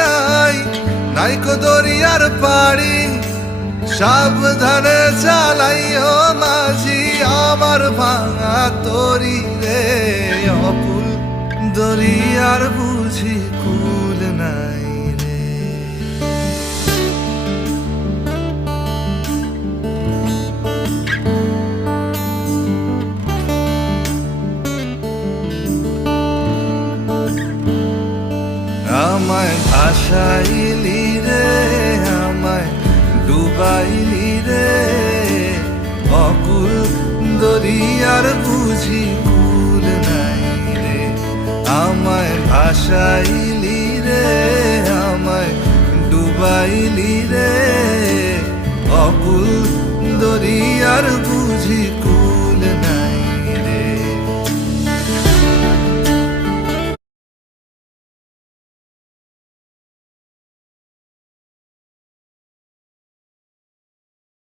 নাই, নাইকো দরিয়ার পাড়ি। সাবধানে চালাইও মাঝি আমার ভাঙা তরি রে, অকুল দরিয়ার বুঝি কুল নাই রে। আমায় ভাসাইলি রে, আমায় ডুবাইলি রে, অকুল দরিয়ার বুঝি কুল নাই রে। আমায় ভাসাইলি রে, আমায় ডুবাইলি রে, অকুল দরিয়ার বুঝি কুল নাই।